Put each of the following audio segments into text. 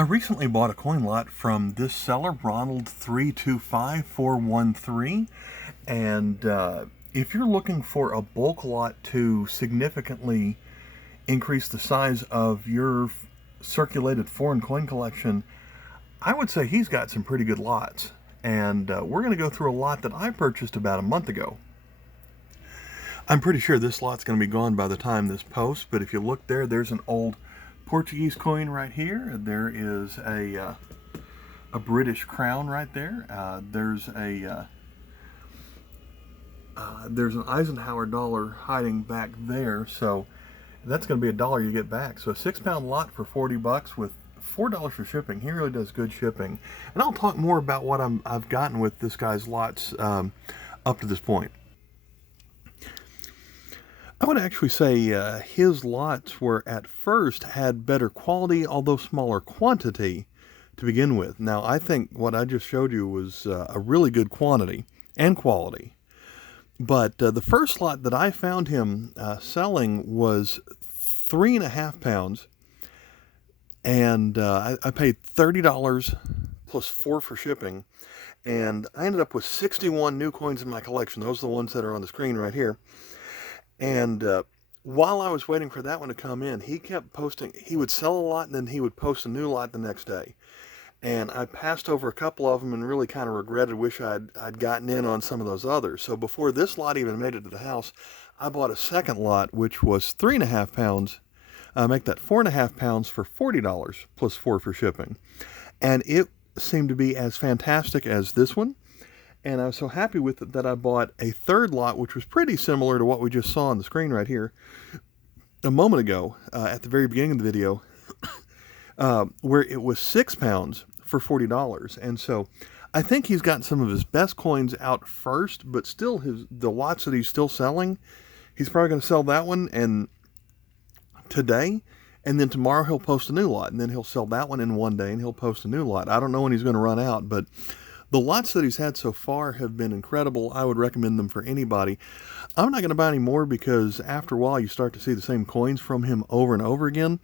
I recently bought a coin lot from this seller, Ronald325413, and if you're looking for a bulk lot to significantly increase the size of your circulated foreign coin collection, I would say he's got some pretty good lots. And we're going to go through a lot that I purchased about a month ago. I'm pretty sure this lot's going to be gone by the time this posts, but if you look there, there's an old Portuguese coin right here. There is a British crown right there. There's an Eisenhower dollar hiding back there. So that's going to be $1 you get back. So a 6-pound lot for $40 with $4 for shipping. He really does good shipping. And I'll talk more about what I've gotten with this guy's lots up to this point. I would actually say his lots were at first had better quality, although smaller quantity to begin with. Now, I think what I just showed you was a really good quantity and quality. But the first lot that I found him selling was 3.5 pounds. And I paid $30 plus $4 for shipping. And I ended up with 61 new coins in my collection. Those are the ones that are on the screen right here. And while I was waiting for that one to come in, he kept posting. He would sell a lot and then he would post a new lot the next day. And I passed over a couple of them and really kind of regretted, wish I'd gotten in on some of those others. So before this lot even made it to the house, I bought a second lot, which was 3.5 pounds. Make that 4.5 pounds for $40 plus $4 for shipping. And it seemed to be as fantastic as this one. And I was so happy with it that I bought a third lot, which was pretty similar to what we just saw on the screen right here a moment ago at the very beginning of the video, where it was 6 pounds for $40. And so I think he's got some of his best coins out first, but still the lots that he's still selling, he's probably going to sell that one and today, and then tomorrow he'll post a new lot, and then he'll sell that one in one day and he'll post a new lot. I don't know when he's going to run out, but the lots that he's had so far have been incredible. I would recommend them for anybody. I'm not going to buy any more because after a while you start to see the same coins from him over and over again.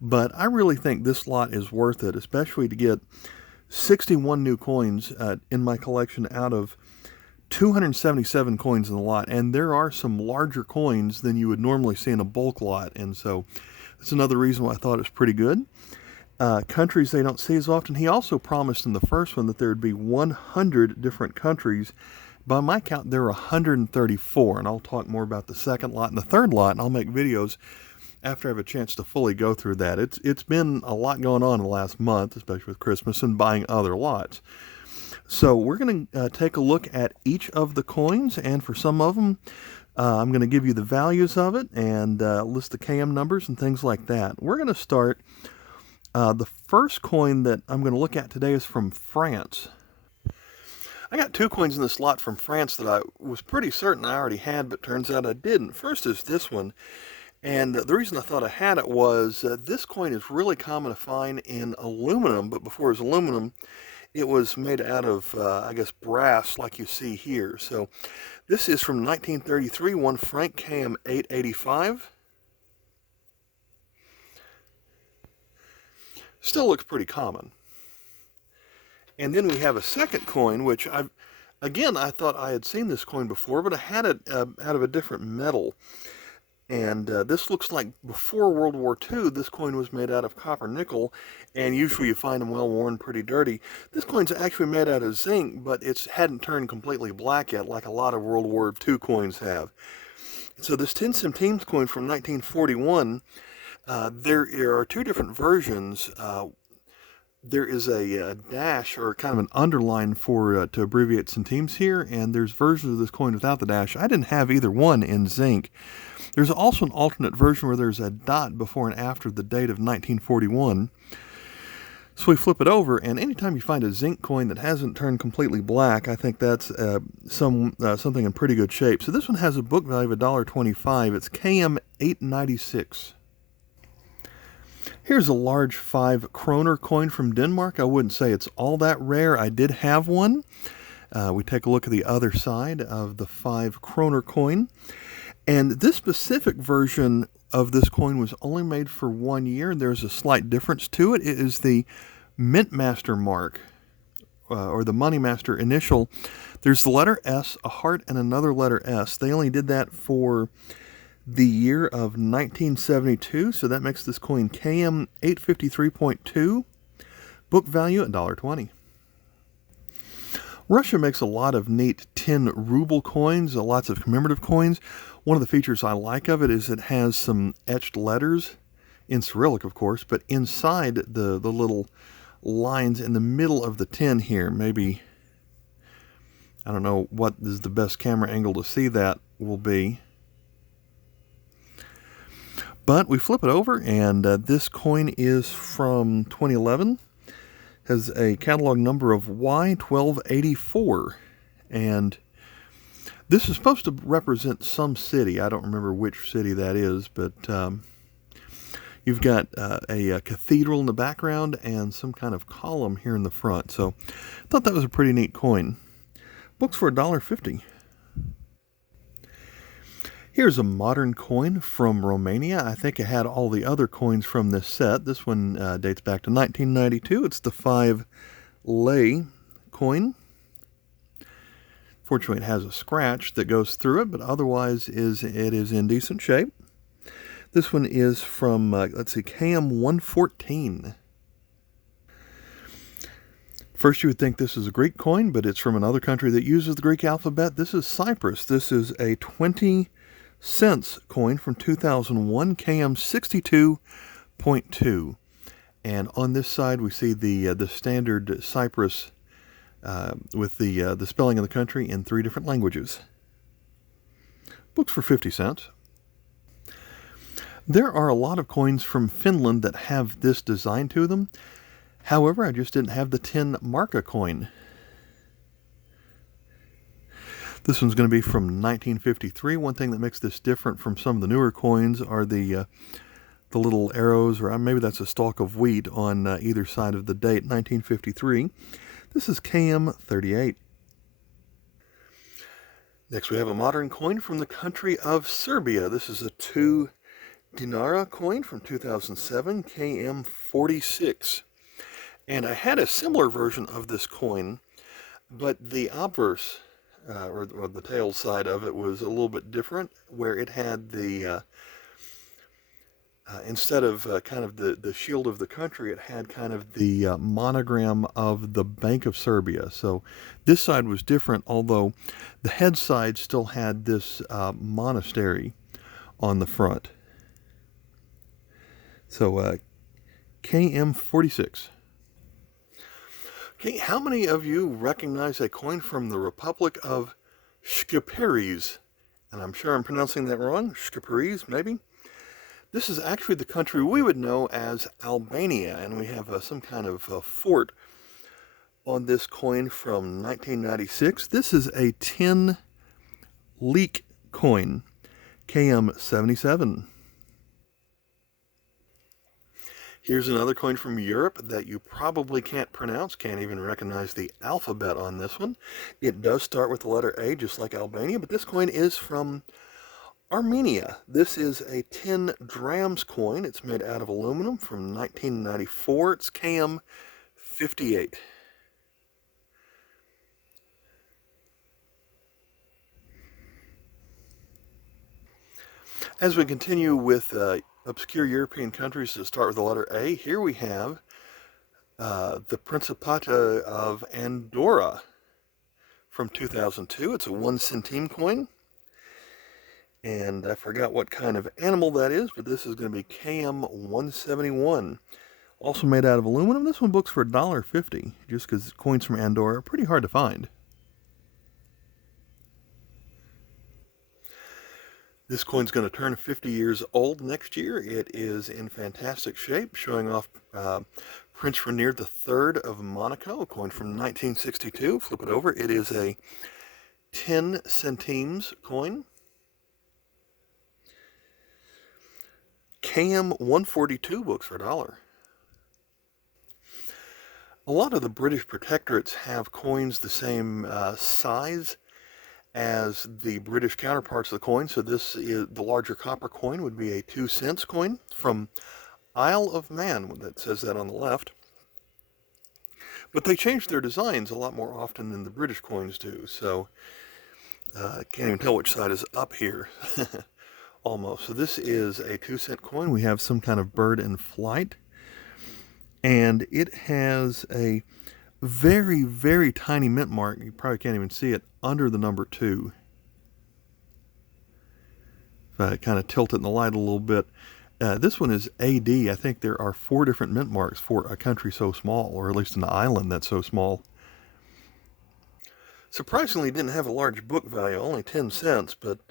But I really think this lot is worth it, especially to get 61 new coins in my collection out of 277 coins in the lot. And there are some larger coins than you would normally see in a bulk lot. And so that's another reason why I thought it was pretty good. Countries they don't see as often. He also promised in the first one that there would be 100 different countries. By my count, there are 134, and I'll talk more about the second lot and the third lot, and I'll make videos after I have a chance to fully go through that. It's been a lot going on in the last month, especially with Christmas and buying other lots. So we're going to take a look at each of the coins, and for some of them, I'm going to give you the values of it and list the KM numbers and things like that. We're going to start. The first coin that I'm going to look at today is from France. I got 2 coins in this lot from France that I was pretty certain I already had, but turns out I didn't. First is this one, and the reason I thought I had it was this coin is really common to find in aluminum, but before it was aluminum, it was made out of, I guess, brass like you see here. So this is from 1933, 1 franc KM 885. Still looks pretty common. And then we have a second coin, which I thought I had seen this coin before, but I had it out of a different metal. And this looks like before World War II, this coin was made out of copper nickel, and usually you find them well worn, pretty dirty. This coin's actually made out of zinc, but it hadn't turned completely black yet, like a lot of World War II coins have. So this Tencent Teams Coin from 1941, there are 2 different versions. There is a dash or kind of an underline for to abbreviate centimes here, and there's versions of this coin without the dash. I didn't have either one in zinc. There's also an alternate version where there's a dot before and after the date of 1941. So we flip it over, and anytime you find a zinc coin that hasn't turned completely black, I think that's something in pretty good shape. So this one has a book value of $1.25. It's KM 896. Here's a large 5 kroner coin from Denmark. I wouldn't say it's all that rare. I did have one. We take a look at the other side of the 5 kroner coin. And this specific version of this coin was only made for 1 year. There's a slight difference to it. It is the Mint Master mark, or the Money Master initial. There's the letter S, a heart, and another letter S. They only did that for the year of 1972, so that makes this coin KM 853.2. Book value $1.20. Russia makes a lot of neat tin ruble coins, lots of commemorative coins. One of the features I like of it is it has some etched letters, in Cyrillic of course, but inside the little lines in the middle of the tin here. Maybe, I don't know what is the best camera angle to see that will be. But we flip it over, and this coin is from 2011. Has a catalog number of Y1284, and this is supposed to represent some city. I don't remember which city that is, but you've got a cathedral in the background and some kind of column here in the front. So I thought that was a pretty neat coin. Books for $1.50. Here's a modern coin from Romania. I think it had all the other coins from this set. This one dates back to 1992. It's the 5 lei coin. Fortunately, it has a scratch that goes through it, but otherwise it is in decent shape. This one is from, let's see, KM 114. First, you would think this is a Greek coin, but it's from another country that uses the Greek alphabet. This is Cyprus. This is a 20 cents coin from 2001, KM 62.2. And on this side, we see the standard Cyprus with the spelling of the country in 3 different languages. Books for 50 cents. There are a lot of coins from Finland that have this design to them. However, I just didn't have the 10 marka coin. This one's going to be from 1953. One thing that makes this different from some of the newer coins are the little arrows, or maybe that's a stalk of wheat on either side of the date, 1953. This is KM 38. Next we have a modern coin from the country of Serbia. This is a 2 Naira coin from 2007, KM 46. And I had a similar version of this coin, but the obverse, or the tail side of it, was a little bit different, where it had the, instead of kind of the shield of the country, it had kind of the monogram of the Bank of Serbia. So this side was different, although the head side still had this monastery on the front. So KM 46. Okay, how many of you recognize a coin from the Republic of Seychelles? And I'm sure I'm pronouncing that wrong. Seychelles, maybe? This is actually the country we would know as Albania, and we have some kind of fort on this coin from 1996. This is a 10 leek coin, KM 77. Here's another coin from Europe that you probably can't pronounce, can't even recognize the alphabet on this one. It does start with the letter A, just like Albania, but this coin is from Armenia. This is a 10 drams coin. It's made out of aluminum from 1994. It's KM 58. As we continue with obscure European countries that start with the letter A, here we have the Principate of Andorra from 2002. It's a 1 centime coin. And I forgot what kind of animal that is, but this is going to be KM 171. Also made out of aluminum. This one books for $1.50, just because coins from Andorra are pretty hard to find. This coin's going to turn 50 years old next year. It is in fantastic shape, showing off Prince Rainier III of Monaco, a coin from 1962. Flip it over. It is a 10 centimes coin. KM 142 books for $1. A lot of the British protectorates have coins the same size as the British counterparts of the coin. So this is the larger copper coin would be a 2 cents coin from Isle of Man, that says that on the left. But they change their designs a lot more often than the British coins do, so I can't even tell which side is up here. Almost. So this is a 2-cent coin. We have some kind of bird in flight, and it has a very, very tiny mint mark. You probably can't even see it under the number 2. If I kind of tilt it in the light a little bit, this one is AD. I think there are 4 different mint marks for a country so small, or at least an island that's so small. Surprisingly, it didn't have a large book value, only 10 cents, but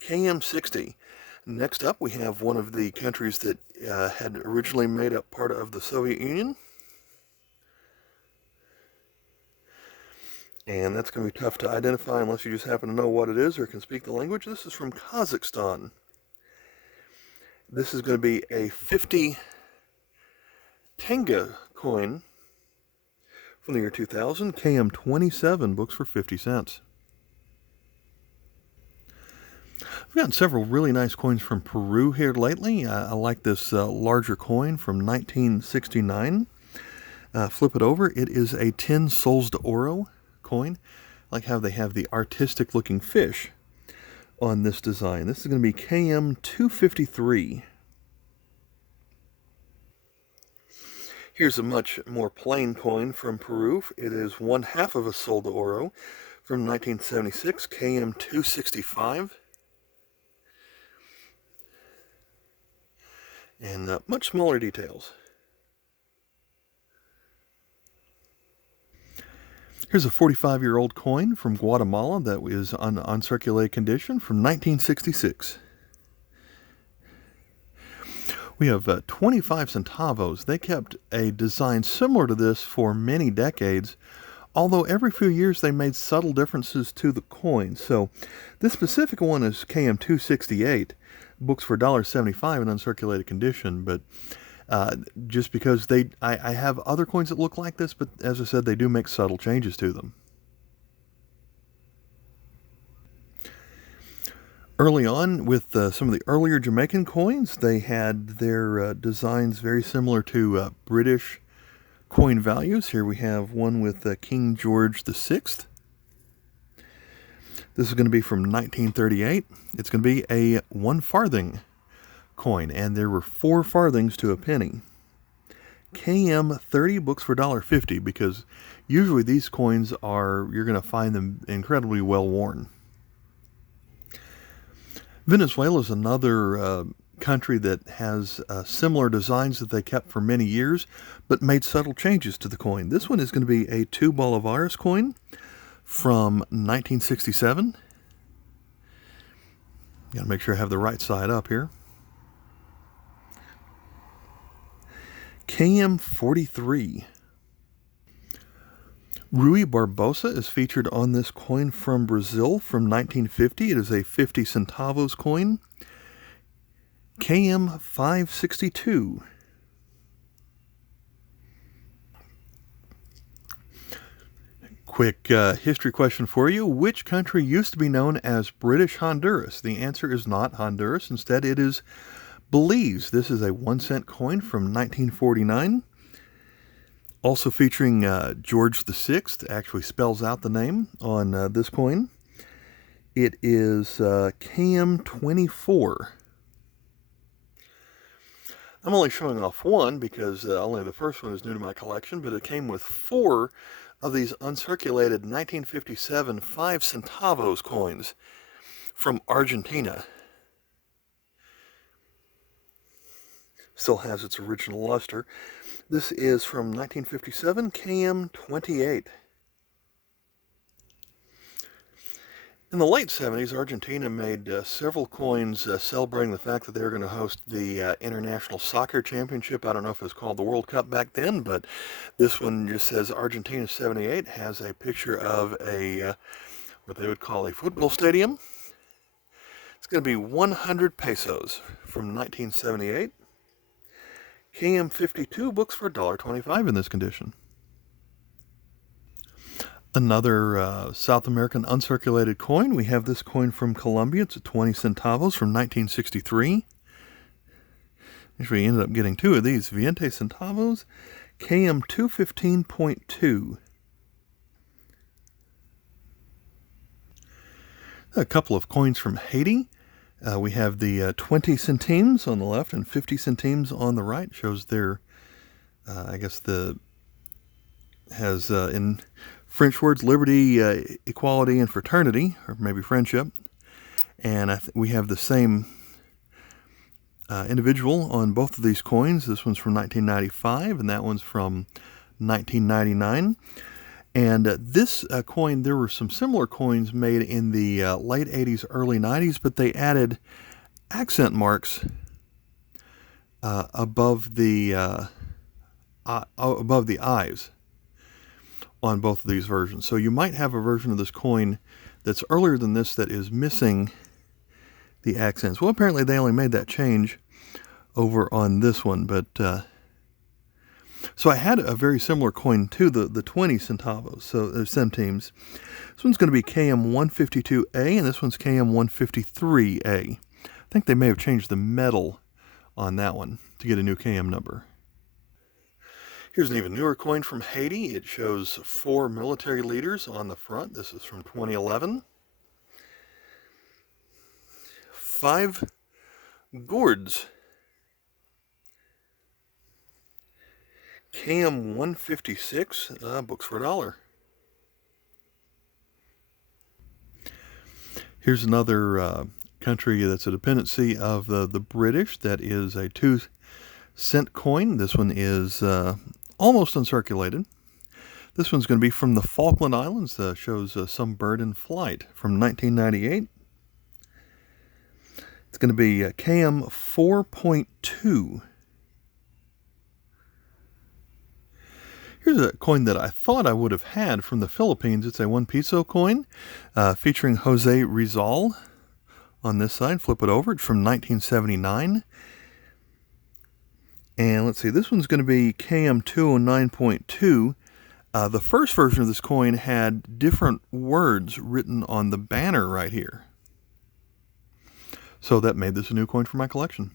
KM60. Next up, we have one of the countries that had originally made up part of the Soviet Union. And that's going to be tough to identify unless you just happen to know what it is or can speak the language. This is from Kazakhstan. This is going to be a 50 tenge coin from the year 2000. KM27 books for 50 cents. I've gotten several really nice coins from Peru here lately. I like this larger coin from 1969. Flip it over. It is a 10 soles de oro coin. I like how they have the artistic looking fish on this design. This is going to be KM253. Here's a much more plain coin from Peru. It is 1/2 of a sol de oro from 1976, KM265. And much smaller details. Here's a 45-year-old coin from Guatemala that is on uncirculated condition from 1966. We have 25 centavos. They kept a design similar to this for many decades, although every few years they made subtle differences to the coin. So this specific one is KM268, books for $1.75 in uncirculated condition, but just because I have other coins that look like this, but as I said, they do make subtle changes to them. Early on, with some of the earlier Jamaican coins, they had their designs very similar to British coin values. Here we have one with King George VI. This is going to be from 1938. It's going to be a 1 farthing coin, and there were 4 farthings to a penny. KM30 books for $1.50 because usually these coins you're going to find them incredibly well worn. Venezuela is another country that has similar designs that they kept for many years, but made subtle changes to the coin. This one is going to be a 2 bolivares coin from 1967. Got to make sure I have the right side up here. KM43. Rui Barbosa is featured on this coin from Brazil from 1950. It is a 50 centavos coin. KM562. Quick history question for you. Which country used to be known as British Honduras? The answer is not Honduras. Instead, it is Belize. This is a 1-cent coin from 1949. Also featuring George VI. Actually spells out the name on this coin. It is KM24. I'm only showing off one because only the first one is new to my collection, but it came with 4 of these uncirculated 1957 5 centavos coins from Argentina. Still has its original luster. This is from 1957, KM28. In the late 70s, Argentina made several coins celebrating the fact that they were going to host the International Soccer Championship. I don't know if it was called the World Cup back then, but this one just says Argentina 78, has a picture of a, what they would call a football stadium. It's going to be 100 pesos from 1978. KM52 books for $1.25 in this condition. Another South American uncirculated coin. We have this coin from Colombia. It's a 20 centavos from 1963. Actually, we ended up getting two of these. 20 centavos, KM 215.2. A couple of coins from Haiti. We have the 20 centimes on the left and 50 centimes on the right. Shows their, I guess has in French words, liberty, equality, and fraternity, or maybe friendship. And we have the same individual on both of these coins. This one's from 1995, and that one's from 1999. And this coin, there were some similar coins made in the late 80s, early 90s, but they added accent marks above the eyes on both of these versions. So you might have a version of this coin that's earlier than this that is missing the accents. Well, apparently they only made that change over on this one, but so I had a very similar coin to the 20 centavos, so there's centimes. This one's going to be KM 152A, and this one's KM 153A. I think they may have changed the metal on that one to get a new KM number. Here's an even newer coin from Haiti. It shows 4 military leaders on the front. This is from 2011. 5 gourds. KM 156, books for $1. Here's another country that's a dependency of the British. That is a 2-cent coin. This one is almost uncirculated. This one's going to be from the Falkland Islands. Shows some bird in flight from 1998. It's going to be KM 4.2. Here's a coin that I thought I would have had from the Philippines. It's a 1 peso coin featuring Jose Rizal on this side. Flip it over. It's from 1979. And let's see, this one's going to be KM 209.2. The first version of this coin had different words written on the banner right here. So that made this a new coin for my collection.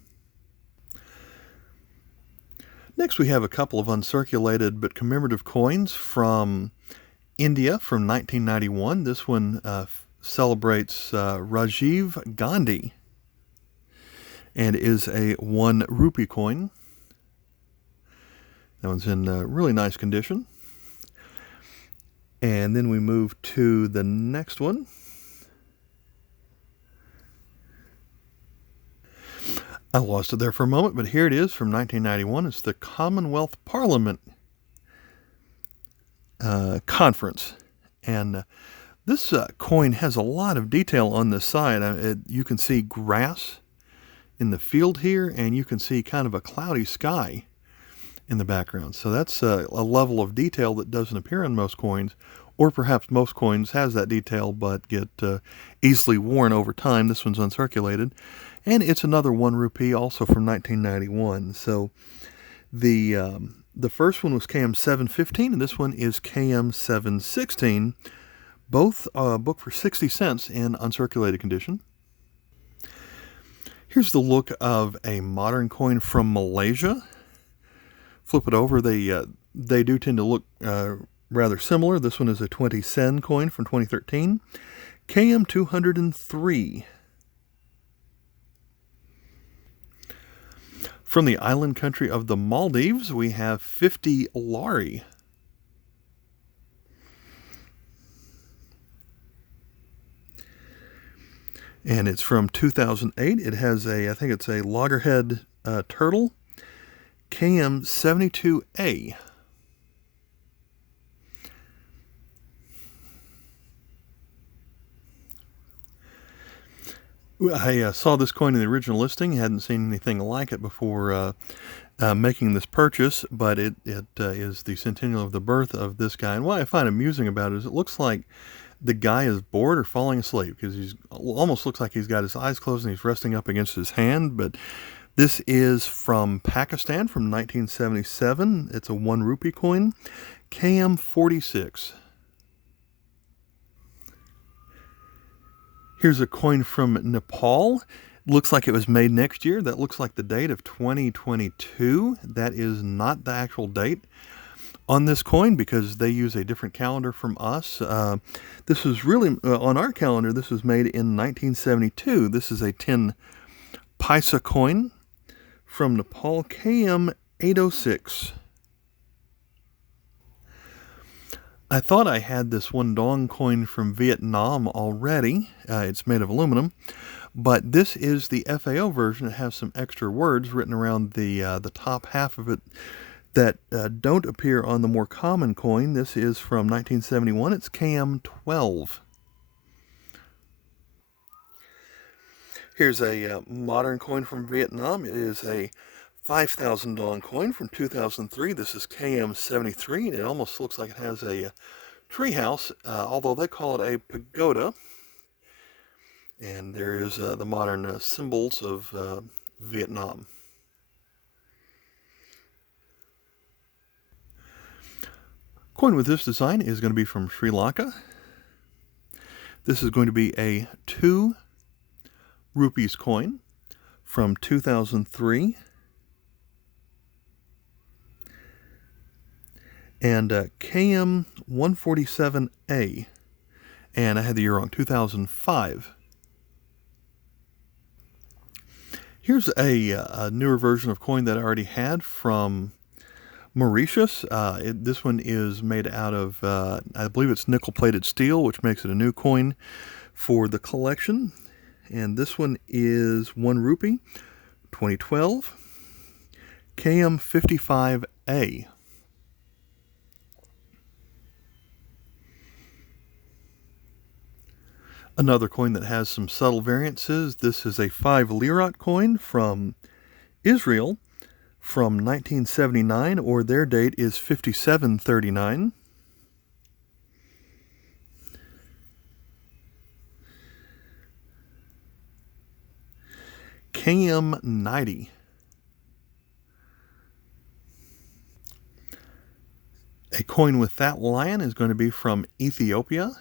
Next, we have a couple of uncirculated but commemorative coins from India from 1991. This one celebrates Rajiv Gandhi and is a 1 rupee coin. That one's in really nice condition. And then we move to the next one. I lost it there for a moment, but here it is from 1991. It's the Commonwealth Parliament Conference. And this coin has a lot of detail on the side. You can see grass in the field here, and you can see kind of a cloudy sky in the background. So that's a level of detail that doesn't appear in most coins, or perhaps most coins has that detail but get easily worn over time. This one's uncirculated. And it's another 1 rupee, also from 1991. So the first one was KM 715, and this one is KM 716. Both booked for 60 cents in uncirculated condition. Here's the look of a modern coin from Malaysia. Flip it over. They do tend to look rather similar. This one is a 20 sen coin from 2013. KM 203. From the island country of the Maldives, we have 50 lari. And it's from 2008. It has I think it's a loggerhead turtle, KM 72A. I saw this coin in the original listing. Hadn't seen anything like it before making this purchase, but it is the centennial of the birth of this guy. And what I find amusing about it is it looks like the guy is bored or falling asleep, because he's almost looks like he's got his eyes closed and he's resting up against his hand. But this is from Pakistan from 1977. It's a 1 rupee coin, KM 46. Here's a coin from Nepal. Looks like it was made next year. That looks like the date of 2022. That is not the actual date on this coin because they use a different calendar from us. This was really, on our calendar, this was made in 1972. This is a 10 paisa coin from Nepal, KM 806. I thought I had this one dong coin from Vietnam already. It's made of aluminum, but this is the FAO version. It has some extra words written around the top half of it that don't appear on the more common coin. This is from 1971. It's KM 12. Here's a modern coin from Vietnam. It is a 5,000 dong coin from 2003. This is KM 73. It almost looks like it has a treehouse, although they call it a pagoda. And there is the modern symbols of Vietnam. Coin with this design is going to be from Sri Lanka. This is going to be a 2 rupees coin from 2003. And KM 147A, and I had the year wrong, 2005. Here's a newer version of coin that I already had from Mauritius. This one is made out of, I believe it's nickel-plated steel, which makes it a new coin for the collection. And this one is 1 rupee, 2012, KM 55A. Another coin that has some subtle variances. This is a 5 lirat coin from Israel from 1979, or their date is 5739. KM 90. A coin with that lion is going to be from Ethiopia.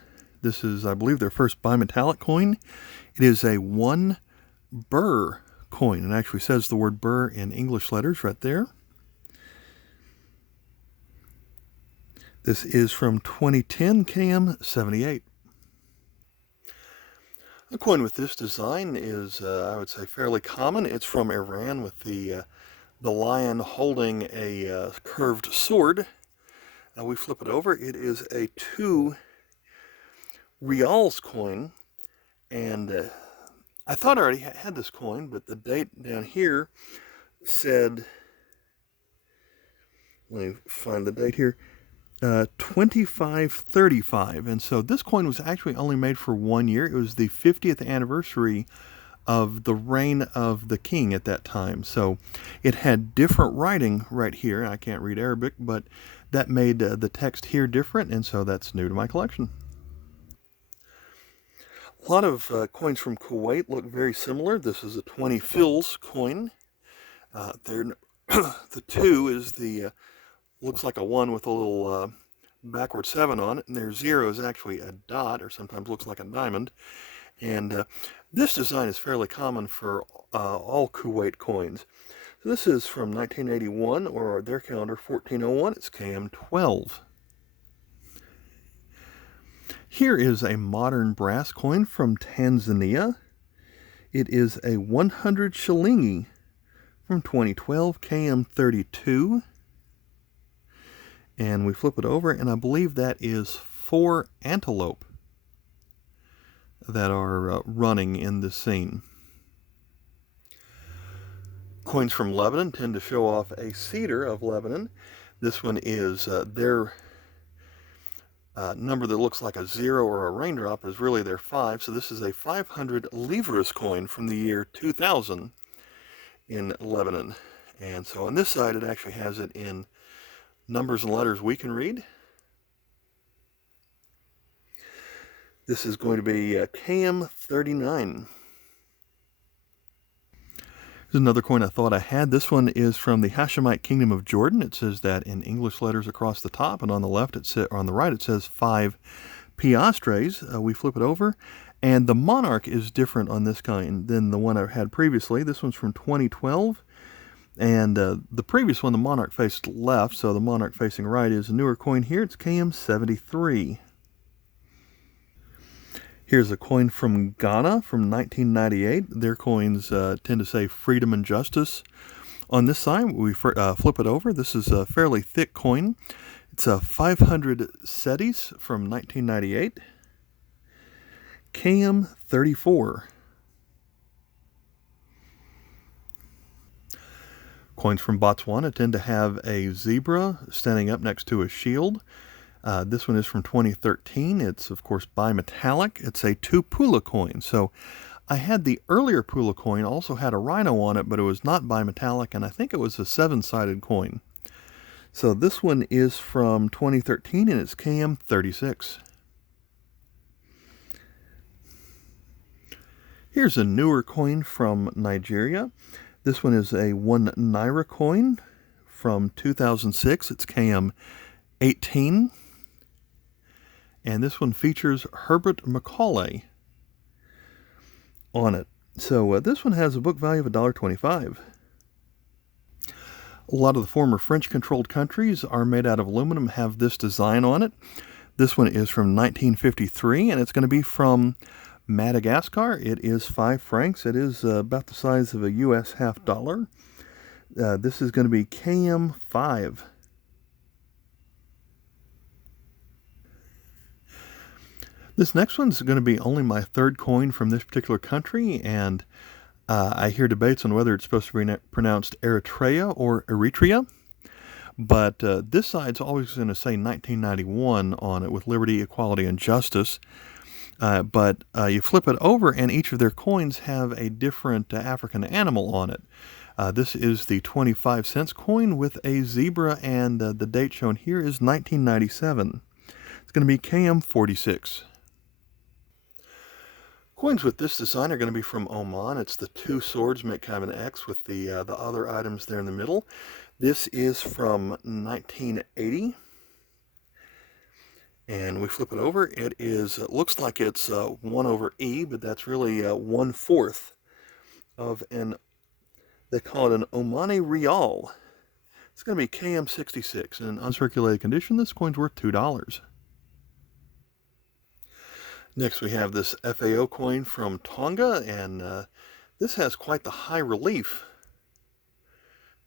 This is, I believe, their first bimetallic coin. It is a 1 birr coin. It actually says the word birr in English letters right there. This is from 2010, KM 78. A coin with this design is, I would say, fairly common. It's from Iran with the lion holding a curved sword. Now we flip it over. It is a 2 Rials coin, and I thought I already had this coin, but the date down here said, let me find the date here, 2535, and so this coin was actually only made for 1 year. It was the 50th anniversary of the reign of the king at that time, so it had different writing right here. I can't read Arabic, but that made the text here different, and so that's new to my collection. A lot of coins from Kuwait look very similar. This is a 20 fils coin. The 2 is the, looks like a 1 with a little backward 7 on it, and their 0 is actually a dot, or sometimes looks like a diamond. And this design is fairly common for all Kuwait coins. So this is from 1981, or their calendar 1401. It's KM 12. Here is a modern brass coin from Tanzania. It is a 100 shilingi from 2012, KM 32. And we flip it over, and I believe that is 4 antelope that are running in this scene. Coins from Lebanon tend to show off a cedar of Lebanon. This one is their number that looks like a 0 or a raindrop is really their 5. So this is a 500 livres coin from the year 2000 in Lebanon. And so on this side, it actually has it in numbers and letters we can read. This is going to be KM 39. Here's another coin I thought I had. This one is from the Hashemite Kingdom of Jordan. It says that in English letters across the top, and on the left, or on the right, it says 5 piastres. We flip it over, And the monarch is different on this coin than the one I had previously. This one's from 2012. And the previous one, the monarch faced left, so the monarch facing right is a newer coin here. It's KM73. Here's a coin from Ghana from 1998. Their coins tend to say freedom and justice. On this side, we flip it over. This is a fairly thick coin. It's a 500 cedis from 1998. KM34. Coins from Botswana tend to have a zebra standing up next to a shield. This one is from 2013. It's, of course, bimetallic. It's a 2 pula coin. So I had the earlier pula coin, also had a rhino on it, but it was not bimetallic, and I think it was a 7-sided coin. So this one is from 2013, and it's KM36. Here's a newer coin from Nigeria. This one is a 1 Naira coin from 2006. It's KM18. And this one features Herbert Macaulay on it. So this one has a book value of $1.25. A lot of the former French-controlled countries are made out of aluminum, have this design on it. This one is from 1953, and it's going to be from Madagascar. It is 5 francs. It is about the size of a US half dollar. This is going to be KM5. This next one is going to be only my 3rd coin from this particular country, and I hear debates on whether it's supposed to be pronounced Eritrea or Eritrea. But this side's always going to say 1991 on it with liberty, equality, and justice. But you flip it over, and each of their coins have a different African animal on it. This is the 25 cents coin with a zebra, and the date shown here is 1997. It's going to be KM46. Coins with this design are going to be from Oman. It's the 2 swords make kind of an X with the other items there in the middle. This is from 1980. And we flip it over. It looks like it's 1 over E, but that's really 1/4 of they call it an Omani Rial. It's going to be KM66. In an uncirculated condition, this coin's worth $2. Next, we have this FAO coin from Tonga, and this has quite the high relief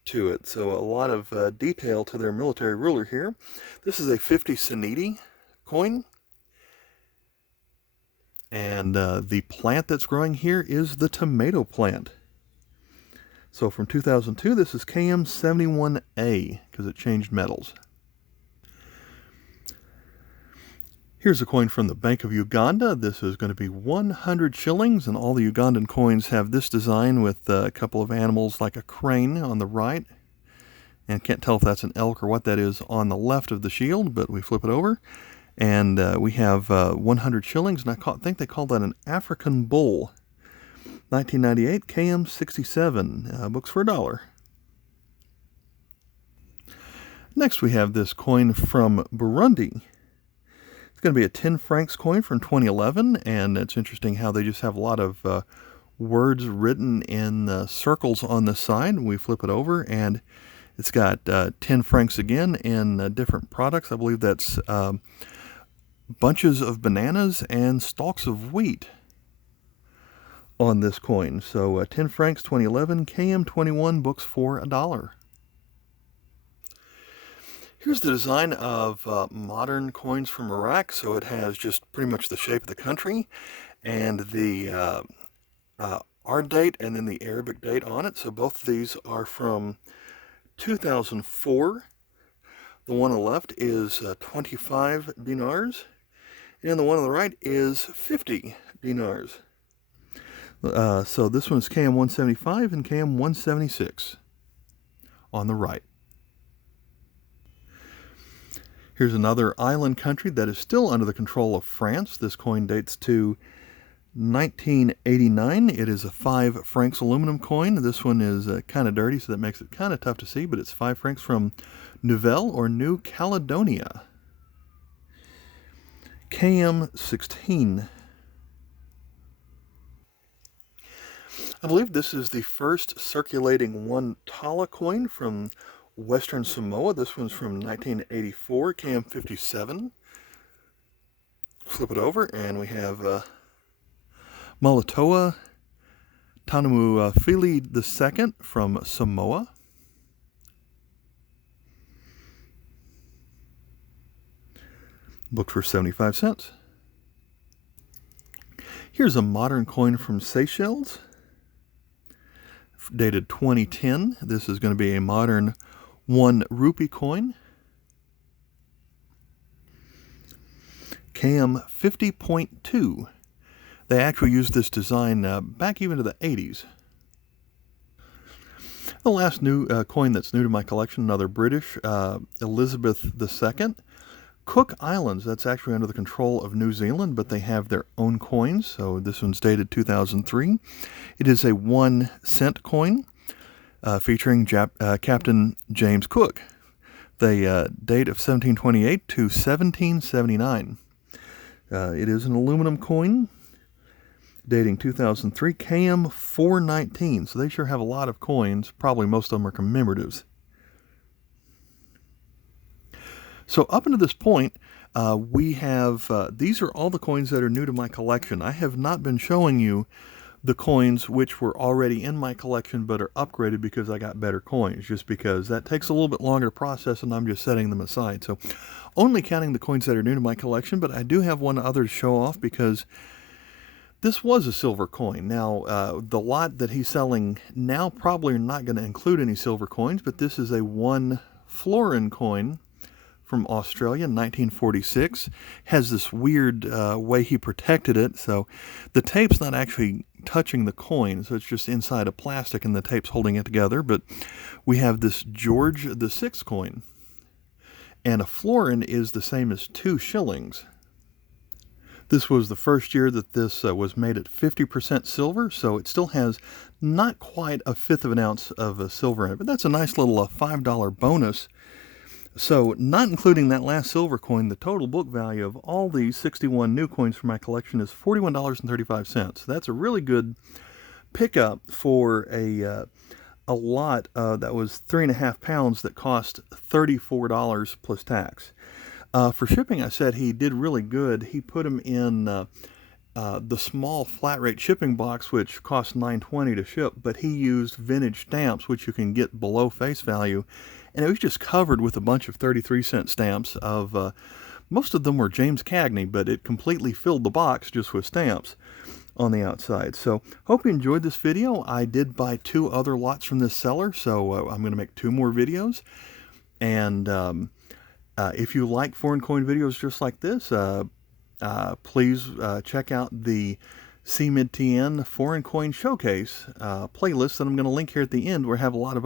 to it. So a lot of detail to their military ruler here. This is a 50 Seniti coin, and the plant that's growing here is the tomato plant. So from 2002, this is KM71A because it changed metals. Here's a coin from the Bank of Uganda. This is going to be 100 shillings, and all the Ugandan coins have this design with a couple of animals like a crane on the right. And can't tell if that's an elk or what that is on the left of the shield, but we flip it over. And we have 100 shillings, and I think they call that an African bull. 1998, KM67, books for $1. Next we have this coin from Burundi. It's going to be a 10 francs coin from 2011, and it's interesting how they just have a lot of words written in circles on the side. We flip it over, and it's got 10 francs again in different products. I believe that's bunches of bananas and stalks of wheat on this coin. So 10 francs 2011, KM21, books for $1. Here's the design of modern coins from Iraq. So it has just pretty much the shape of the country and the our date and then the Arabic date on it. So both of these are from 2004. The one on the left is 25 dinars, and the one on the right is 50 dinars. So this one is KM175 and KM176 on the right. Here's another island country that is still under the control of France. This coin dates to 1989. It is a 5 francs aluminum coin. This one is kind of dirty, so that makes it kind of tough to see, but it's 5 francs from Nouvelle or New Caledonia. KM16. I believe this is the first circulating 1 Tala coin from Western Samoa. This one's from 1984, KM57. Flip it over, and we have Malatoa Tanamu Fili II from Samoa. Booked for 75 cents. Here's a modern coin from Seychelles, dated 2010. This is going to be a modern 1 rupee coin. KM 50.2. They actually used this design back even to the 80s. The last new coin that's new to my collection, another British, Elizabeth II. Cook Islands, that's actually under the control of New Zealand, but they have their own coins. So this one's dated 2003. It is a 1 cent coin featuring Captain James Cook. The date of 1728 to 1779. It is an aluminum coin dating 2003, KM 419. So they sure have a lot of coins. Probably most of them are commemoratives. So up until this point, we have, these are all the coins that are new to my collection. I have not been showing you the coins which were already in my collection but are upgraded because I got better coins, just because that takes a little bit longer to process and I'm just setting them aside. So only counting the coins that are new to my collection, but I do have one other to show off because this was a silver coin. Now, the lot that he's selling now probably are not going to include any silver coins, but this is a 1 florin coin from Australia, 1946. Has this weird way he protected it, so the tape's not actually touching the coin, so it's just inside of plastic and the tape's holding it together. But we have this George VI coin, and a florin is the same as 2 shillings. This was the first year that this was made at 50% silver, so it still has not quite 1/5 of an ounce of silver in it, but that's a nice little $5 bonus. So, not including that last silver coin, the total book value of all these 61 new coins from my collection is $41.35. That's a really good pickup for a lot that was 3.5 pounds that cost $34 plus tax. For shipping, I said he did really good. He put them in the small flat rate shipping box, which costs $9.20 to ship, but he used vintage stamps, which you can get below face value. And it was just covered with a bunch of 33-cent stamps of, most of them were James Cagney, but it completely filled the box just with stamps on the outside. So, hope you enjoyed this video. I did buy 2 other lots from this seller, so I'm going to make 2 more videos. And if you like foreign coin videos just like this, please check out the CMID-TN Foreign Coin Showcase playlist that I'm going to link here at the end, where I have a lot of other